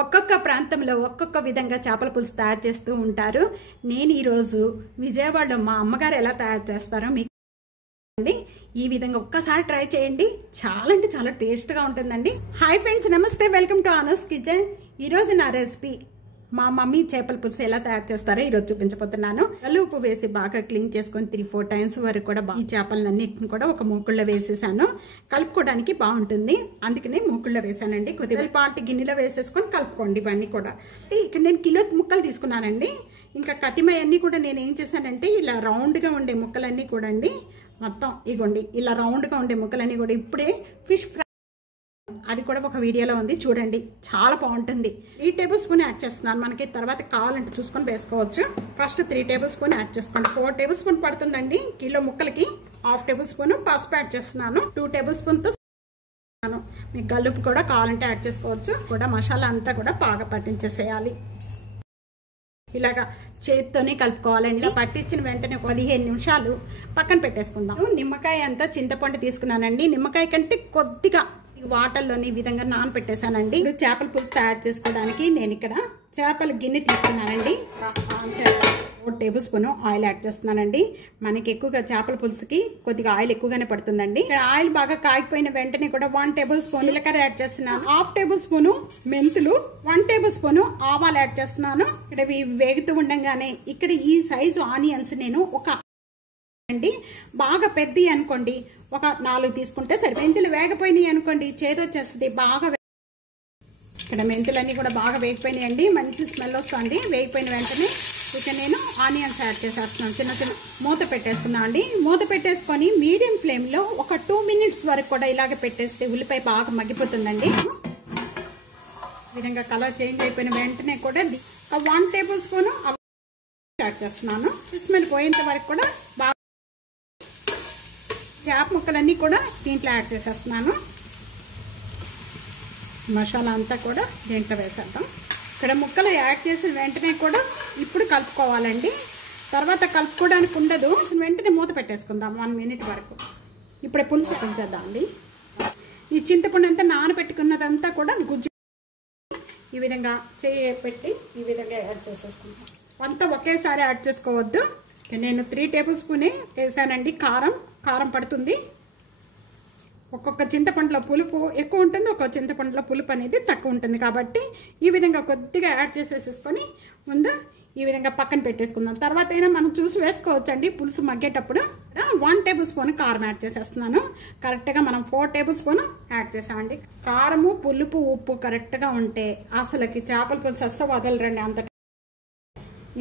ఒక్కొక్క ప్రాంతంలో ఒక్కొక్క విధంగా చేపల పులుసు తయారు చేస్తూ ఉంటారు. నేను ఈరోజు విజయవాడలో మా అమ్మగారు ఎలా తయారు చేస్తారో మీకు ఈ విధంగా ఒక్కసారి ట్రై చేయండి. చాలా అంటే చాలా టేస్ట్గా ఉంటుందండి. హాయ్ ఫ్రెండ్స్, నమస్తే, వెల్కమ్ టు అనూస్ కిచెన్. ఈరోజు నా రెసిపీ మా మమ్మీ చేపల పులుసు ఎలా తయారు చేస్తారో ఈరోజు చూపించబోతున్నాను. ఉప్పు వేసి బాగా క్లీన్ చేసుకొని 3-4 టైమ్స్ వరకు కూడా ఈ చేపలన్నింటిని కూడా ఒక మూకుళ్ళలో వేసేసాను. కలుపుకోవడానికి బాగుంటుంది, అందుకనే మూకుళ్ళలో వేసానండి. కొద్దిగా పాటి గిన్నెలో వేసేసుకొని కలుపుకోండి. ఇవన్నీ కూడా ఇక్కడ నేను కిలో ముక్కలు తీసుకున్నానండి. ఇంకా కతిమయన్నీ కూడా నేను ఏం చేశానంటే ఇలా రౌండ్గా ఉండే ముక్కలన్నీ కూడా అండి మొత్తం ఇగోండి, ఇలా రౌండ్గా ఉండే ముక్కలన్నీ కూడా ఇప్పుడే ఫిష్ ఫ్రై అది కూడా ఒక వీడియోలో ఉంది, చూడండి, చాలా బాగుంటుంది. 3 టేబుల్ స్పూన్ యాడ్ చేస్తున్నాను. మనకి తర్వాత కావాలంటే చూసుకొని వేసుకోవచ్చు. ఫస్ట్ 3 టేబుల్ స్పూన్ యాడ్ చేసుకోండి. 4 టేబుల్ స్పూన్ పడుతుందండి కిలో ముక్కలకి. 1/2 టేబుల్ స్పూన్ పసుపు యాడ్ చేస్తున్నాను. 2 టేబుల్ స్పూన్తో మీకు గల్లుపు కూడా కావాలంటే యాడ్ చేసుకోవచ్చు. కూడా మసాలా అంతా కూడా బాగా పట్టించేసేయాలి. ఇలాగా చేతితోనే కలుపుకోవాలండి. పట్టించిన వెంటనే 15 నిమిషాలు పక్కన పెట్టేసుకుందాం. నిమ్మకాయ అంతా చింతపండు తీసుకున్నానండి. నిమ్మకాయ కంటే కొద్దిగా వాటర్లోని ఈ విధంగా నానబెట్టేశానండి. ఇప్పుడు చేపల పులుసు తయారు చేసుకోవడానికి నేను ఇక్కడ చేపల గిన్నె తీసుకున్నానండి. 4 టేబుల్ స్పూన్ ఆయిల్ యాడ్ చేస్తున్నానండి. మనకి ఎక్కువగా చేపల పులుసుకి కొద్దిగా ఆయిల్ ఎక్కువగానే పడుతుందండి. ఆయిల్ బాగా కాగిపోయిన వెంటనే కూడా 1 టేబుల్ స్పూన్ జీలకర్ర యాడ్ చేస్తున్నాను. 1/2 టేబుల్ స్పూన్ మెంతులు, 1 టేబుల్ స్పూన్ ఆవాలు యాడ్ చేస్తున్నాను. ఇక్కడ వేగుతూ ఉండగానే ఇక్కడ ఈ సైజు ఆనియన్స్ నేను ఒక అండి బాగా పెద్ద అనుకోండి ఒక 4 తీసుకుంటే సరే. మెంతులు వేగపోయినాయి అనుకోండి చేదొచ్చేస్తుంది. బాగా ఇక్కడ మెంతులన్నీ కూడా బాగా వేగిపోయినాయి అండి. మంచి స్మెల్ వస్తుంది. వేగిపోయిన వెంటనే ఇక నేను ఆనియన్స్ యాడ్ చేసేస్తున్నాను. చిన్న చిన్న మూత పెట్టేసుకున్నాం అండి. మూత పెట్టేసుకొని మీడియం ఫ్లేమ్లో ఒక 2 మినిట్స్ వరకు కూడా ఇలాగే పెట్టేస్తే ఉల్లిపాయ బాగా మగ్గిపోతుందండి. ఈ విధంగా కలర్ చేంజ్ అయిపోయిన వెంటనే కూడా 1 టేబుల్ స్పూన్ యాడ్ చేస్తున్నాను. స్మెల్ పోయేంత వరకు కూడా బాగా చేప ముక్కలన్నీ కూడా దీంట్లో యాడ్ చేసేస్తున్నాను. మసాలా అంతా కూడా దీంట్లో వేసేద్దాం. ఇక్కడ ముక్కలు యాడ్ చేసిన వెంటనే కూడా ఇప్పుడు కలుపుకోవాలండి. తర్వాత కలుపుకోవడానికి ఉండదు, వెంటనే మూత పెట్టేసుకుందాం 1 మినిట్ వరకు. ఇప్పుడే పులుసు పెంచేద్దాం అండి. ఈ చింతపండు అంతా నానబెట్టుకున్నదంతా కూడా గుజ్జు ఈ విధంగా పెట్టి ఈ విధంగా యాడ్ చేసేసుకుంటాం. అంతా ఒకేసారి యాడ్ చేసుకోవద్దు. నేను 3 టేబుల్ స్పూనే వేసానండి. కారం పడుతుంది. ఒక్కొక్క చింతపండులో పులుపు ఎక్కువ ఉంటుంది, ఒక్కొక్క చింతపండులో పులుపు అనేది తక్కువ ఉంటుంది. కాబట్టి ఈ విధంగా కొద్దిగా యాడ్ చేసేసుకొని ముందు ఈ విధంగా పక్కన పెట్టేసుకుందాం. తర్వాత అయినా మనం చూసి వేసుకోవచ్చండి. పులుసు మగ్గేటప్పుడు 1 టేబుల్ స్పూన్ కారం యాడ్ చేసేస్తున్నాను. కరెక్ట్గా మనం 4 టేబుల్ స్పూన్ యాడ్ చేసామండి. కారము, పులుపు, ఉప్పు కరెక్ట్గా ఉంటే అసలుకి చేపల పులుసు అస్సలు వదలరండి అంత.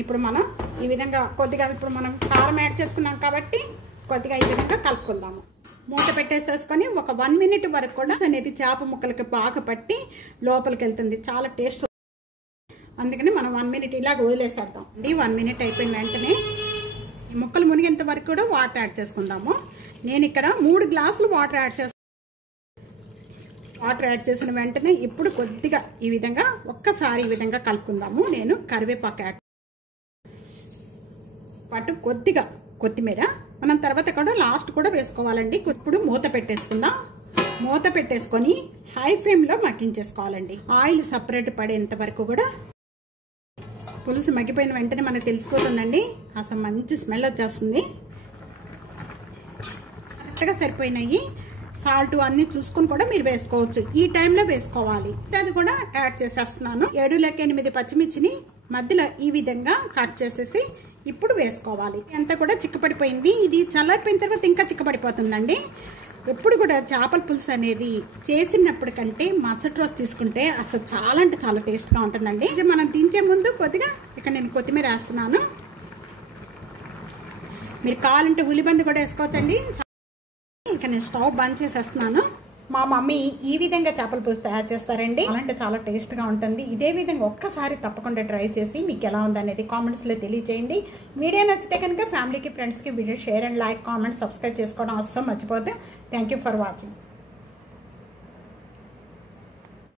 ఇప్పుడు మనం ఈ విధంగా కొద్దిగా ఇప్పుడు మనం కారం యాడ్ చేసుకున్నాం కాబట్టి కొద్దిగా ఈ విధంగా కలుపుకుందాము. మూత పెట్టేసేసుకొని ఒక 1 మినిట్ వరకు కూడా అనేది చేప ముక్కలకి బాగా పట్టి లోపలికి వెళ్తుంది. చాలా టేస్ట్. అందుకని మనం 1 మినిట్ ఇలాగ వదిలేసేద్దాం అండి. 1 మినిట్ అయిపోయిన వెంటనే ఈ ముక్కలు మునిగేంత వరకు కూడా వాటర్ యాడ్ చేసుకుందాము. నేను ఇక్కడ 3 గ్లాసులు వాటర్ యాడ్ చేస్తాను. వాటర్ యాడ్ చేసిన వెంటనే ఇప్పుడు కొద్దిగా ఈ విధంగా ఒక్కసారి ఈ విధంగా కలుపుకుందాము. నేను కరివేపాకు యాడ్ పాటు కొద్దిగా కొత్తిమీర మనం తర్వాత కూడా లాస్ట్ కూడా వేసుకోవాలండి. ఇప్పుడు మూత పెట్టేసుకుందాం. మూత పెట్టేసుకొని హై ఫ్లేమ్లో మగ్గించేసుకోవాలండి. ఆయిల్ సపరేట్ పడేంత వరకు కూడా. పులుసు మగ్గిపోయిన వెంటనే మనకు తెలిసిపోతుందండి. అసలు మంచి స్మెల్ వచ్చేస్తుంది. కరెక్ట్గా సరిపోయినాయి. సాల్ట్ అన్ని చూసుకొని కూడా మీరు వేసుకోవచ్చు. ఈ టైంలో వేసుకోవాలి. అది కూడా యాడ్ చేసేస్తున్నాను. 7-8 పచ్చిమిర్చిని మధ్యలో ఈ విధంగా కట్ చేసేసి ఇప్పుడు వేసుకోవాలి. అంతా కూడా చిక్కపడిపోయింది. ఇది చల్లారిపోయిన తర్వాత ఇంకా చిక్కపడిపోతుందండి. ఎప్పుడు కూడా చేపల పులుసు అనేది చేసినప్పుడు కంటే మరుసటి రోజు తీసుకుంటే అసలు చాలా అంటే చాలా టేస్ట్గా ఉంటుందండి. ఇది మనం దించే ముందు కొద్దిగా ఇక్కడ నేను కొత్తిమీర వేస్తున్నాను. మీరు కావాలంటే ఉల్లిబంది కూడా వేసుకోవచ్చండి. ఇంకా నేను స్టవ్ బంద్ చేసేస్తున్నాను. మా మమ్మీ ఈ విధంగా చేపల పులుసు తయారు చేస్తారండి. అలాంటి చాలా టేస్ట్గా ఉంటుంది. ఇదే విధంగా ఒక్కసారి తప్పకుండా ట్రై చేసి మీకు ఎలా ఉందనేది కామెంట్స్లో తెలియజేయండి. వీడియో నచ్చితే కనుక ఫ్యామిలీకి, ఫ్రెండ్స్కి video share and like, comment, subscribe చేసుకోవడం అస్సలు మర్చిపోతే. Thank you for watching.